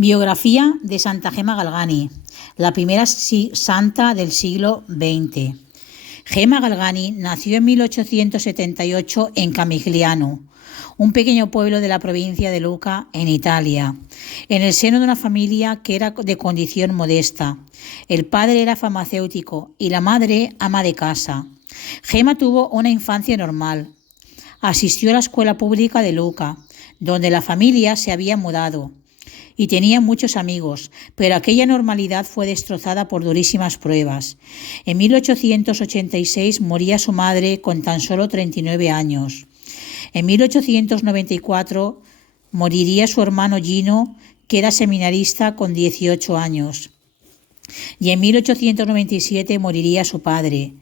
Biografía de Santa Gema Galgani, la primera santa del siglo XX. Gema Galgani nació en 1878 en Camigliano, un pequeño pueblo de la provincia de Lucca, en Italia, en el seno de una familia que era de condición modesta. El padre era farmacéutico y la madre ama de casa. Gema tuvo una infancia normal. Asistió a la escuela pública de Lucca, donde la familia se había mudado, y tenía muchos amigos, pero aquella normalidad fue destrozada por durísimas pruebas. En 1886 moría su madre con tan solo 39 años. En 1894 moriría su hermano Gino, que era seminarista, con 18 años. Y en 1897 moriría su padre.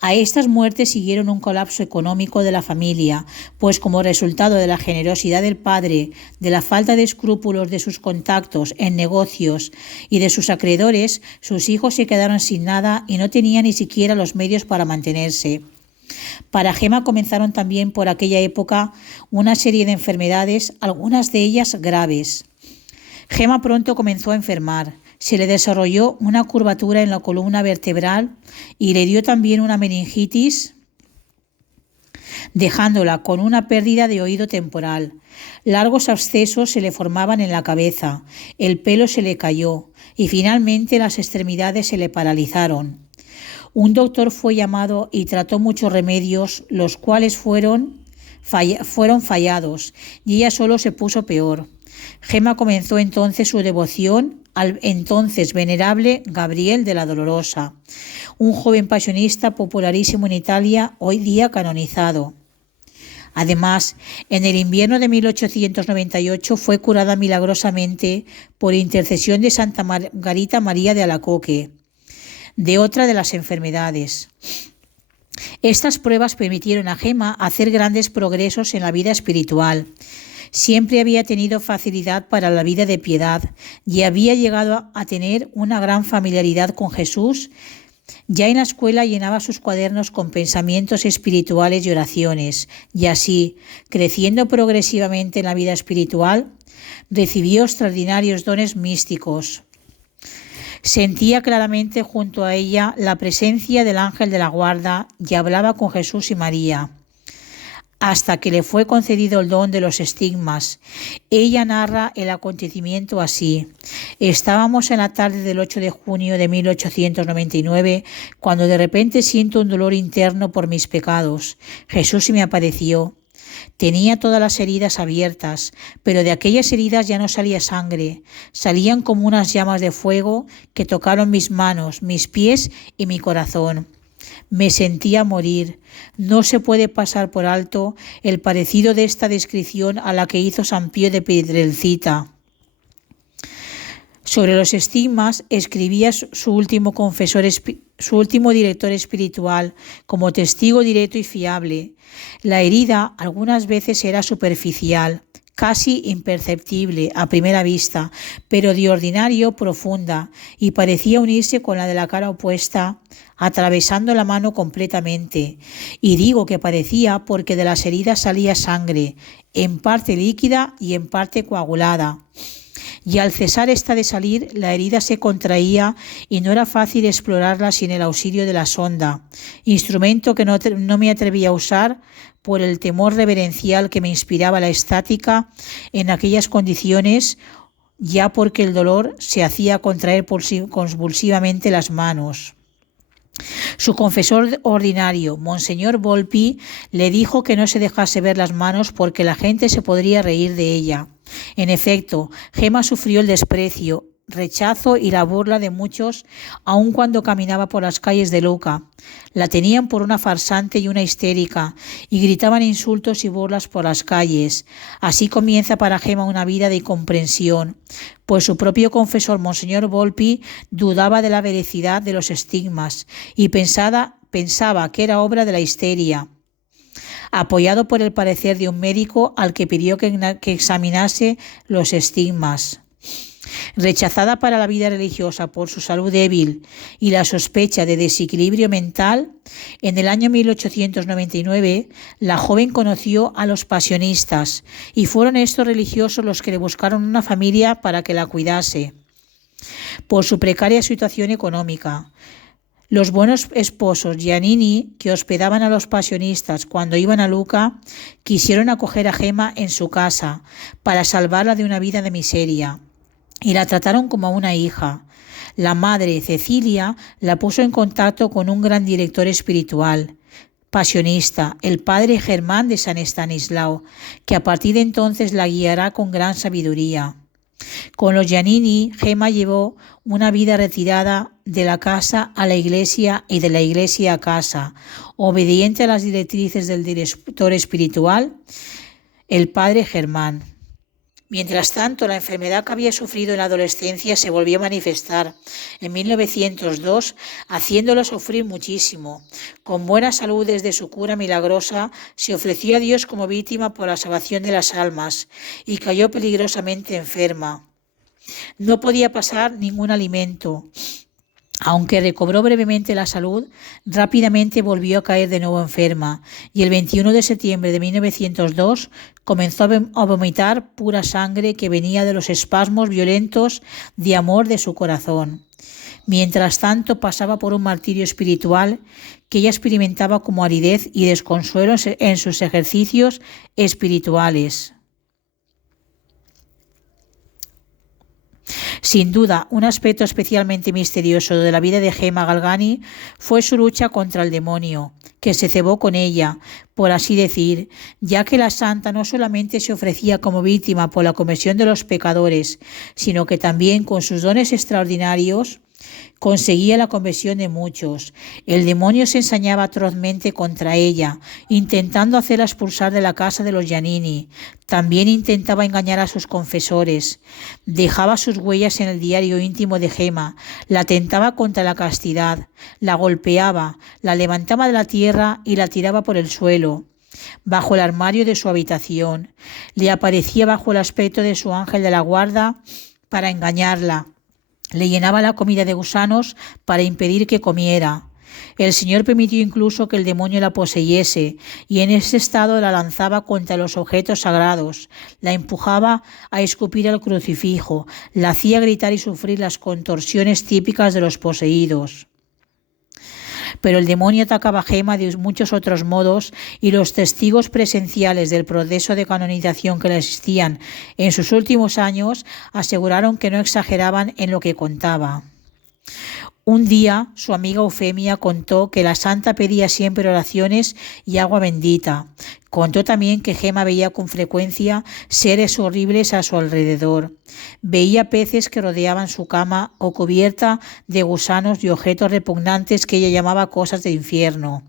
A estas muertes siguieron un colapso económico de la familia, pues como resultado de la generosidad del padre, de la falta de escrúpulos de sus contactos en negocios y de sus acreedores, sus hijos se quedaron sin nada y no tenían ni siquiera los medios para mantenerse. Para Gema comenzaron también por aquella época una serie de enfermedades, algunas de ellas graves. Gema pronto comenzó a enfermar. Se le desarrolló una curvatura en la columna vertebral y le dio también una meningitis, dejándola con una pérdida de oído temporal. Largos abscesos se le formaban en la cabeza, el pelo se le cayó y finalmente las extremidades se le paralizaron. Un doctor fue llamado y trató muchos remedios, los cuales fueron fallados, y ella solo se puso peor. Gema comenzó entonces su devoción al entonces venerable Gabriel de la Dolorosa, un joven pasionista popularísimo en Italia, hoy día canonizado. Además, en el invierno de 1898 fue curada milagrosamente por intercesión de Santa Margarita María de Alacoque, de otra de las enfermedades. Estas pruebas permitieron a Gema hacer grandes progresos en la vida espiritual. Siempre había tenido facilidad para la vida de piedad y había llegado a tener una gran familiaridad con Jesús. Ya en la escuela llenaba sus cuadernos con pensamientos espirituales y oraciones, y así, creciendo progresivamente en la vida espiritual, recibió extraordinarios dones místicos. Sentía claramente junto a ella la presencia del ángel de la guarda y hablaba con Jesús y María, hasta que le fue concedido el don de los estigmas. Ella narra el acontecimiento así: estábamos en la tarde del 8 de junio de 1899, cuando de repente siento un dolor interno por mis pecados. Jesús se me apareció. Tenía todas las heridas abiertas, pero de aquellas heridas ya no salía sangre. Salían como unas llamas de fuego que tocaron mis manos, mis pies y mi corazón. Me sentía morir. No se puede pasar por alto el parecido de esta descripción a la que hizo San Pío de Pietrelcita. Sobre los estigmas escribía su último director espiritual como testigo directo y fiable. La herida algunas veces era superficial, casi imperceptible a primera vista, pero de ordinario profunda, y parecía unirse con la de la cara opuesta, atravesando la mano completamente. Y digo que parecía porque de las heridas salía sangre, en parte líquida y en parte coagulada. Y al cesar esta de salir, la herida se contraía y no era fácil explorarla sin el auxilio de la sonda, instrumento que no me atrevía a usar por el temor reverencial que me inspiraba la estática en aquellas condiciones, ya porque el dolor se hacía contraer convulsivamente las manos. Su confesor ordinario, Monseñor Volpi, le dijo que no se dejase ver las manos porque la gente se podría reír de ella. En efecto, Gema sufrió el desprecio, rechazo y la burla de muchos, aun cuando caminaba por las calles de Lucca. La tenían por una farsante y una histérica, y gritaban insultos y burlas por las calles. Así comienza para Gema una vida de incomprensión, pues su propio confesor, Monseñor Volpi, dudaba de la veracidad de los estigmas y pensaba que era obra de la histeria, apoyado por el parecer de un médico al que pidió que examinase los estigmas. Rechazada para la vida religiosa por su salud débil y la sospecha de desequilibrio mental, en el año 1899 la joven conoció a los pasionistas y fueron estos religiosos los que le buscaron una familia para que la cuidase. Por su precaria situación económica, los buenos esposos Giannini, que hospedaban a los pasionistas cuando iban a Lucca, quisieron acoger a Gemma en su casa para salvarla de una vida de miseria y la trataron como a una hija. La madre, Cecilia, la puso en contacto con un gran director espiritual, pasionista, el padre Germán de San Estanislao, que a partir de entonces la guiará con gran sabiduría. Con los Giannini, Gemma llevó una vida retirada de la casa a la iglesia y de la iglesia a casa, obediente a las directrices del director espiritual, el padre Germán. Mientras tanto, la enfermedad que había sufrido en la adolescencia se volvió a manifestar en 1902, haciéndolo sufrir muchísimo. Con buena salud desde su cura milagrosa, se ofreció a Dios como víctima por la salvación de las almas y cayó peligrosamente enferma. No podía pasar ningún alimento. Aunque recobró brevemente la salud, rápidamente volvió a caer de nuevo enferma y el 21 de septiembre de 1902 comenzó a vomitar pura sangre que venía de los espasmos violentos de amor de su corazón. Mientras tanto pasaba por un martirio espiritual que ella experimentaba como aridez y desconsuelo en sus ejercicios espirituales. Sin duda, un aspecto especialmente misterioso de la vida de Gemma Galgani fue su lucha contra el demonio, que se cebó con ella, por así decir, ya que la santa no solamente se ofrecía como víctima por la comisión de los pecadores, sino que también con sus dones extraordinarios conseguía la conversión de muchos. El demonio se ensañaba atrozmente contra ella, intentando hacerla expulsar de la casa de los Giannini. También intentaba engañar a sus confesores. Dejaba sus huellas en el diario íntimo de Gemma, la tentaba contra la castidad, la golpeaba, la levantaba de la tierra y la tiraba por el suelo. Bajo el armario de su habitación, le aparecía bajo el aspecto de su ángel de la guarda para engañarla. Le llenaba la comida de gusanos para impedir que comiera. El Señor permitió incluso que el demonio la poseyese y en ese estado la lanzaba contra los objetos sagrados, la empujaba a escupir al crucifijo, la hacía gritar y sufrir las contorsiones típicas de los poseídos. Pero el demonio atacaba a Gemma de muchos otros modos y los testigos presenciales del proceso de canonización que le asistían en sus últimos años aseguraron que no exageraban en lo que contaba. Un día, su amiga Eufemia contó que la santa pedía siempre oraciones y agua bendita. Contó también que Gemma veía con frecuencia seres horribles a su alrededor. Veía peces que rodeaban su cama o cubierta de gusanos y objetos repugnantes que ella llamaba cosas de infierno.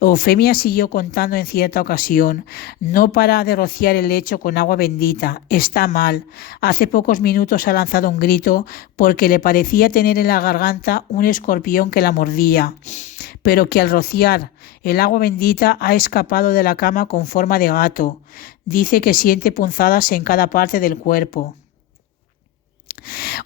Eufemia siguió contando en cierta ocasión: no para de rociar el lecho con agua bendita, está mal. Hace pocos minutos ha lanzado un grito porque le parecía tener en la garganta un escorpión que la mordía, pero que al rociar el agua bendita ha escapado de la cama con forma de gato. Dice que siente punzadas en cada parte del cuerpo.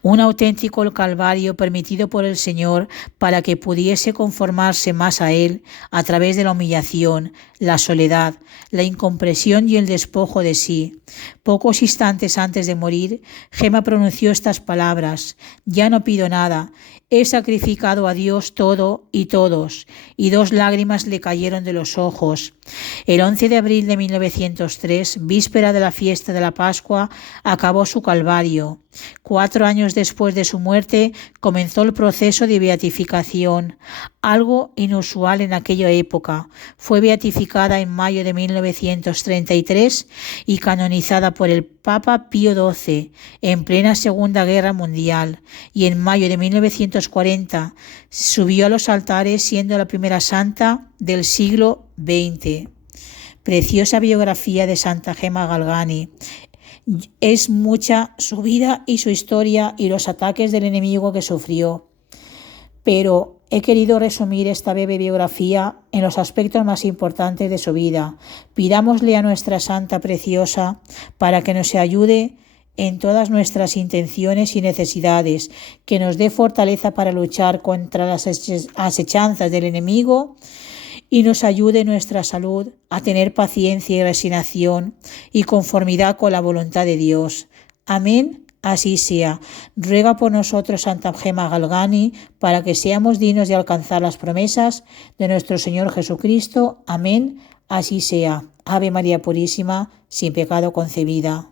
Un auténtico calvario permitido por el Señor para que pudiese conformarse más a Él a través de la humillación, la soledad, la incomprensión y el despojo de sí. Pocos instantes antes de morir, Gemma pronunció estas palabras: ya no pido nada, he sacrificado a Dios todo y todos, y 2 lágrimas le cayeron de los ojos. El 11 de abril de 1903, víspera de la fiesta de la Pascua, acabó su calvario. 4 años después de su muerte, comenzó el proceso de beatificación, algo inusual en aquella época. Fue beatificada en mayo de 1933 y canonizada por el Papa Pío XII en plena Segunda Guerra Mundial, y en mayo de 1940 subió a los altares siendo la primera santa del siglo XX. Preciosa biografía de Santa Gemma Galgani. Es mucha su vida y su historia y los ataques del enemigo que sufrió, pero he querido resumir esta breve biografía en los aspectos más importantes de su vida. Pidámosle a nuestra santa preciosa para que nos ayude en todas nuestras intenciones y necesidades, que nos dé fortaleza para luchar contra las asechanzas del enemigo y nos ayude en nuestra salud a tener paciencia y resignación y conformidad con la voluntad de Dios. Amén. Así sea. Ruega por nosotros, Santa Gema Galgani, para que seamos dignos de alcanzar las promesas de nuestro Señor Jesucristo. Amén. Así sea. Ave María Purísima, sin pecado concebida.